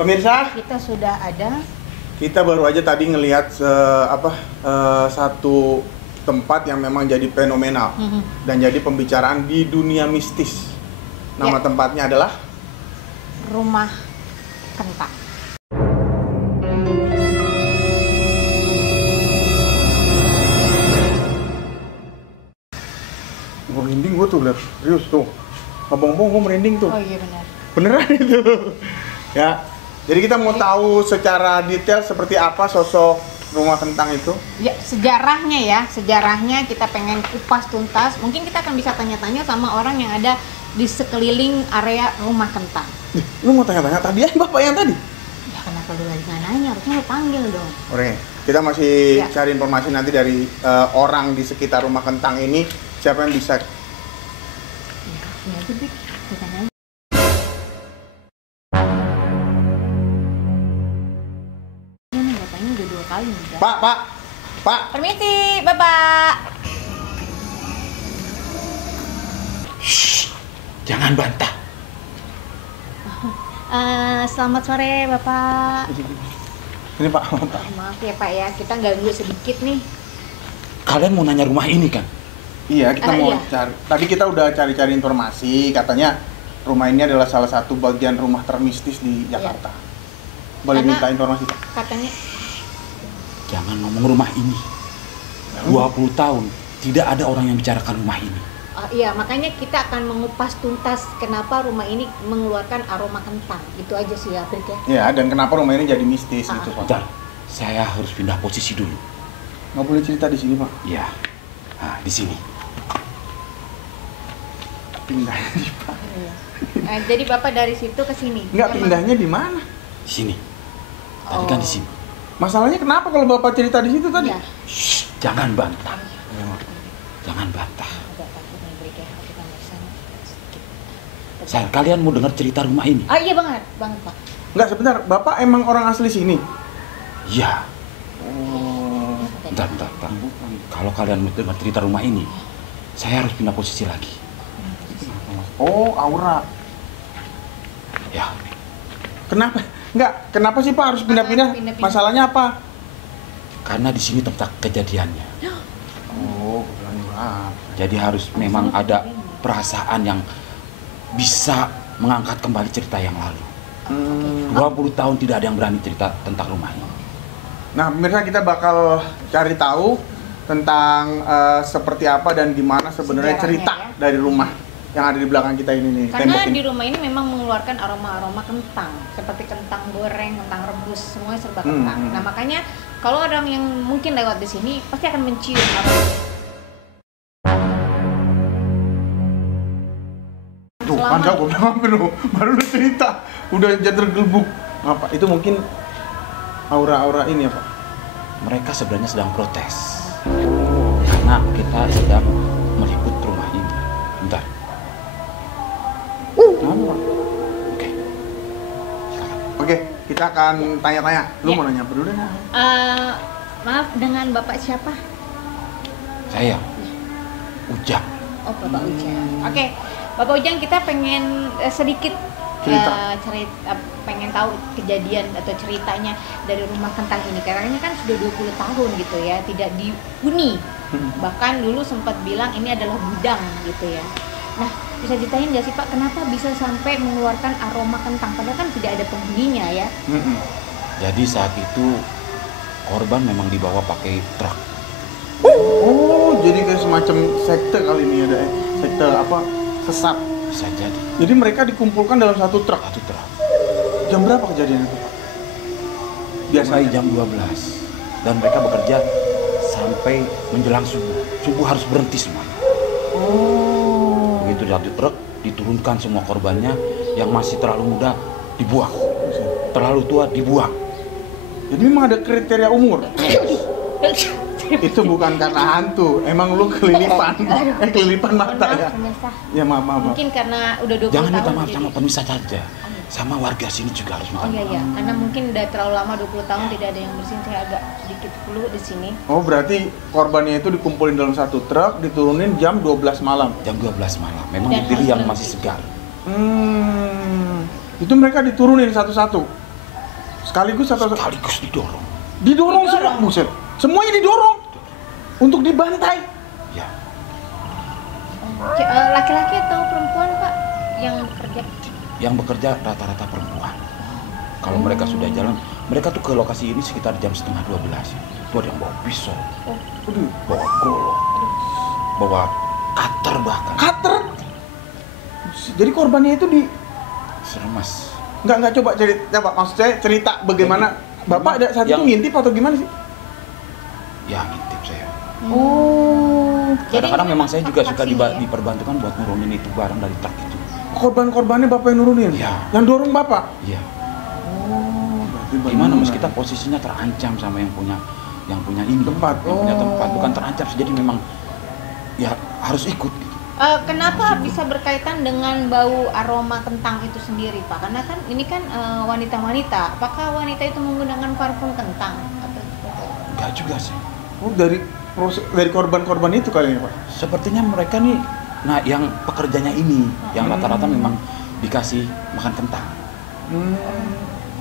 Pemirsa, kita sudah ada. kita baru aja tadi ngelihat satu tempat yang memang jadi fenomenal dan jadi pembicaraan di dunia mistis. Nama tempatnya adalah Rumah Kentang. gue merinding, gue tuh lihat serius tuh, ngomong-ngomong gue merinding tuh. Oh iya benar. Beneran itu ya. Jadi kita mau tahu secara detail seperti apa sosok Rumah Kentang itu. Ya, sejarahnya kita pengen kupas tuntas. Mungkin kita akan bisa tanya-tanya sama orang yang ada di sekeliling area Rumah Kentang. Lu mau tanya-tanya tadi ya bapak yang tadi? Ya kenapa lu lagi nggak nanya? Harusnya lu panggil dong. Oke, kita masih cari informasi nanti dari orang di sekitar Rumah Kentang ini. Siapa yang bisa? Ya, ini aja Bik, kita nanya. Ini bapaknya udah 2 kali nih. Pak. Permisi, Bapak. Shh, jangan bantah. Selamat sore, Bapak. Ini Pak. Maaf ya Pak ya, kita ganggu sedikit nih. Kalian mau nanya rumah ini kan? Iya, kita mau iya. cari. Tadi kita udah cari-cari informasi, katanya rumah ini adalah salah satu bagian rumah termistis di Jakarta. Boleh Karena- minta informasi Pak? Katanya, Jangan ngomong rumah ini. 20 tahun tidak ada orang yang bicarakan rumah ini. iya makanya kita akan mengupas tuntas kenapa rumah ini mengeluarkan aroma kentang. Itu aja sih ya, Brik ya. Iya, dan kenapa rumah ini jadi mistis gitu Pak? Bentar, saya harus pindah posisi dulu. Nggak boleh cerita di sini Pak. Ya, nah, di sini. Pindah Pak. Jadi Bapak dari situ ke sini. Nggak, Emang- pindahnya di mana? Di sini. Tadi kan di sini. Masalahnya kenapa kalau Bapak cerita di situ tadi? Iya. Shh, jangan bantah. Iya, Mak. Jangan bantah. Agak takut nih Brik ya, kita nggak sana sedikit. Saya, kalian mau dengar cerita rumah ini? Iya banget Pak. Nggak, sebentar. Bapak emang orang asli sini? Iya. Oh. Bentar. Kalau kalian mau dengar cerita rumah ini, saya harus pindah posisi lagi. Oh, aura. Ya, Kenapa? Nggak, kenapa sih Pak harus pindah-pindah? Pindah-pindah. Masalahnya apa? karena di sini tempat kejadiannya. Oh, kebetulan banget. Jadi harus memang ada perasaan yang bisa mengangkat kembali cerita yang lalu. 20 tahun tidak ada yang berani cerita tentang rumah ini. Nah, pemirsa, kita bakal cari tahu tentang seperti apa dan gimana sebenarnya Sejarahnya, cerita ya. dari rumah yang ada di belakang kita ini nih. Karena tembok ini. di rumah ini memang mengeluarkan aroma-aroma kentang, seperti kentang goreng, kentang rebus, semuanya serba kentang. Nah makanya kalau orang yang mungkin lewat di sini pasti akan mencium aroma. Tuh, kan gue bilang baru lu cerita, udah jadi tergelbuk. Apa? Itu mungkin aura-aura ini ya Pak? Mereka sebenarnya sedang protes. Karena kita sedang meliput rumah ini. Bentar. Kenapa Pak? Oke. Silakan. Oke, kita akan tanya-tanya. Lu Ya. mau nanya apa dulu dah? Maaf, dengan Bapak siapa? Saya Ujang. Oh, Bapak Ujang. Oke, Bapak Ujang, kita pengen sedikit Cerita. pengen tahu kejadian atau ceritanya dari rumah kentang ini. Karena kan sudah 20 tahun gitu ya, tidak dihuni. Bahkan dulu sempat bilang ini adalah gudang gitu ya. Nah, bisa ceritain nggak sih Pak, kenapa bisa sampai mengeluarkan aroma kentang? Padahal kan tidak ada penghuninya ya. Jadi saat itu korban memang dibawa pakai truk. Oh, jadi kayak semacam sekte kali ini ada sekte apa? Sesat. Bisa jadi Jadi mereka dikumpulkan dalam satu truk. satu truk. Jam berapa kejadian itu Pak? Biasanya jam 12 dan mereka bekerja sampai menjelang subuh. Subuh harus berhenti semua. Oh. Begitu satu truk diturunkan semua korbannya, yang masih terlalu muda dibuang, terlalu tua dibuang. Jadi memang ada kriteria umur. Itu bukan karena hantu, emang lu kelilipan mata ya. Pemirsa. Ya maaf. Mungkin karena udah 20 Jangan tahun. minta maaf sama jadi- pemirsa saja, sama warga sini juga harus minta Oh iya maaf. iya, karena mungkin udah terlalu lama 20 tahun tidak ada yang bersihin, saya agak sedikit flu di sini. Oh, berarti korbannya itu dikumpulin dalam satu truk, diturunin jam 12 malam. Jam 12 malam, memang Dan dipilih harus yang berhenti. masih segar. Itu mereka diturunin satu-satu. Sekaligus atau sekaligus didorong. Didorong semua, buset. Semuanya didorong untuk dibantai. Ya, Laki-laki atau perempuan Pak yang bekerja? yang bekerja rata-rata perempuan. Kalau mereka sudah jalan, mereka tuh ke lokasi ini sekitar jam 11:30. Itu ada yang bawa pisau, Aduh, bawa golok, bawa cutter bahkan. cutter. Jadi korbannya itu di Serem mas. nggak coba cerita, Pak. Maksud saya cerita bagaimana Bapak ada saat itu yang- ngintip atau gimana sih? Ya ngintip saya. Oh, Kadang-kadang memang saya juga suka saksinya ya? diperbantukan buat nurunin itu barang dari truk itu. korban-korbannya Bapak yang nurunin? Iya. Yang dorong Bapak? Iya. Oh, berarti Gimana benar. mas, kita posisinya terancam sama yang punya ini Tempat. yang punya Oh. tempat, bukan terancam sih, jadi memang ya harus ikut gitu. Kenapa bisa berkaitan dengan bau aroma kentang itu sendiri Pak? Karena kan ini kan wanita-wanita. Apakah wanita itu menggunakan parfum kentang? Atau Enggak juga sih. Oh, dari korban-korban itu kali ya, Pak? Sepertinya mereka nih, nah yang pekerjanya ini, yang rata-rata memang dikasih makan kentang.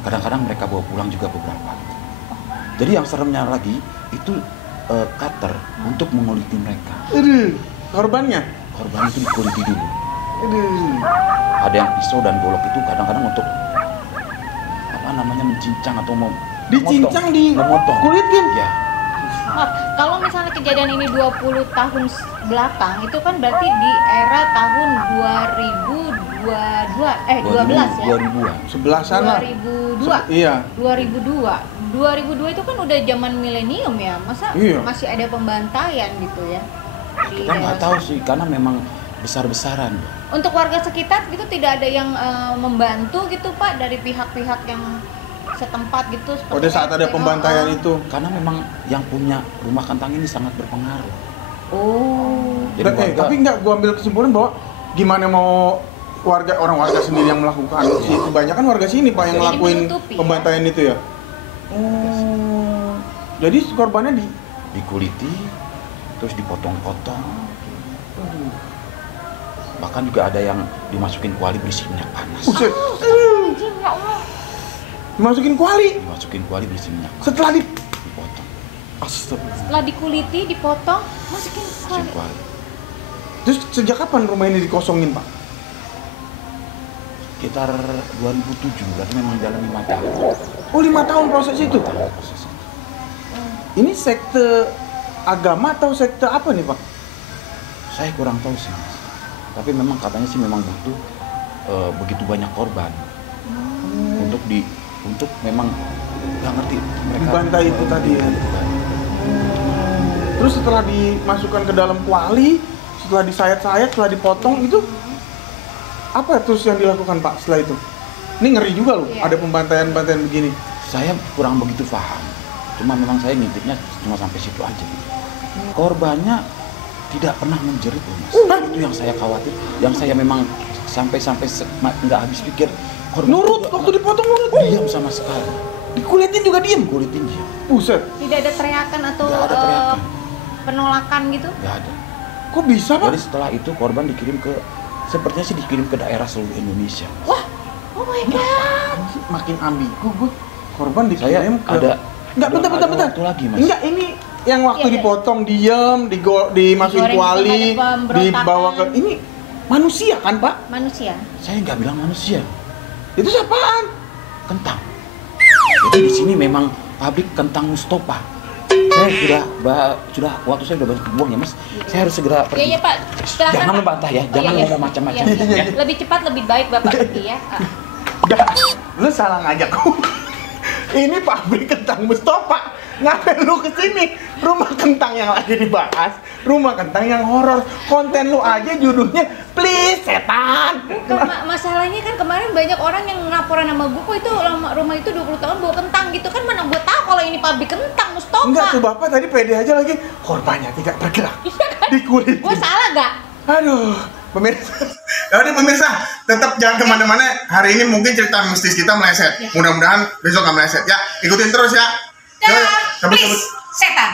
Kadang-kadang mereka bawa pulang juga beberapa. Jadi yang seremnya lagi itu cutter untuk menguliti mereka. Aduh, korbannya? Korban itu dikuliti dulu. Aduh. Ada yang pisau dan golok itu kadang-kadang untuk apa namanya, mencincang atau mau Dicincang, memotong. dikulitin? Ya, Maaf, kalau misalnya kejadian ini 20 tahun belakang itu kan berarti di era tahun 12 ya. 2000-an. Sebelah sana. 2002. Iya. 2002 itu kan udah zaman milenium ya. Masa Iya. masih ada pembantaian gitu ya? Di Kita nggak daerah tahu sana. sih, karena memang besar-besaran. Untuk warga sekitar gitu tidak ada yang membantu gitu Pak dari pihak-pihak yang setempat gitu seperti Pada saat ada RT. pembantaian itu. Karena memang yang punya rumah kentang ini sangat berpengaruh. Oh. Jadi warga, Tapi nggak gua ambil kesimpulan bahwa gimana mau orang warga sendiri yang melakukan sih. Kebanyakan warga sini Pak yang Jadi ngelakuin menutupi, ya? pembantaian itu ya. Oh. Jadi korbannya dikuliti, terus dipotong-potong. Bahkan juga ada yang dimasukin kuali berisi minyak panas. Buset. Anjing, ya Allah. Dimasukin kuali Dimasukin kuali berisi minyak panas. setelah Dipotong, Astaga. Setelah dikuliti, dipotong, masukin masukin kuali. kuali. Terus sejak kapan rumah ini dikosongin, Pak? Sekitar 2007, berarti memang jalan 5 tahun. Oh, 5 tahun proses itu. 5 tahun prosesnya. Ini sekte agama atau sekte apa nih, Pak? Saya kurang tahu sih mas. Tapi memang katanya sih memang butuh begitu banyak korban untuk memang nggak ngerti mereka Dibantai itu tadi ya. Terus setelah dimasukkan ke dalam kuali, setelah disayat-sayat, setelah dipotong itu apa terus yang dilakukan Pak setelah itu? Ini ngeri juga loh, Iya. ada pembantaian-pembantaian begini. Saya kurang begitu paham. Cuma memang saya ngintipnya cuma sampai situ aja. Korbannya tidak pernah menjerit loh mas. Itu yang saya khawatir, yang saya memang sampai nggak habis pikir. Korban Nurut, juga waktu dipotong nurut. diam sama sekali. Dikulitin juga diem. Kulitin dia, Buset, Tidak ada teriakan atau nggak ada teriakan, penolakan gitu. nggak ada. kok bisa Pak? Jadi setelah itu korban dikirim ke, sepertinya sih dikirim ke daerah seluruh Indonesia. Wah, oh my god. Makin ambigu gue. Korban Saya dikirim ke... ada Enggak, belum bentar. ada waktu lagi mas. Enggak, ini yang waktu Iya, iya. dipotong diem, dimasukin Digoreng kuali, juga ada pemberontakan. dibawa ke... Ini manusia kan Pak? Manusia. Saya nggak bilang manusia, Itu siapaan? kentang. Jadi di sini memang pabrik kentang Mustopa. Saya sudah waktu saya udah banyak dibuang ya mas. Saya harus segera Iya pergi. iya Pak. Silakan, Jangan Pak. membantah ya, jangan Iya, iya. ngomong macam-macam. Iya, iya. Ya. Lebih cepat lebih baik Bapak pergi ya. Udah, lu salah ngajak gue. Ini pabrik kentang Mustopa. Ngapain lu kesini? Rumah kentang yang lagi dibahas, rumah kentang yang horor. Konten lu aja judulnya Please Setan. Bukan, masalahnya kan kemarin banyak orang yang laporan sama gue, kok itu rumah itu 20 tahun bawa kentang gitu kan, mana gue tahu kalau ini pabrik kentang Mustopa. Enggak tuh Bapak tadi pede aja lagi. Korbannya tidak bergerak. Di kulit. Gue salah gak? Aduh, pemirsa. Jadi pemirsa, tetap jangan kemana-mana. Hari ini mungkin cerita mistis kita meleset. Mudah-mudahan besok nggak meleset ya. Ikutin terus ya. Dah, Yuk, cabut, please, cabut. setan.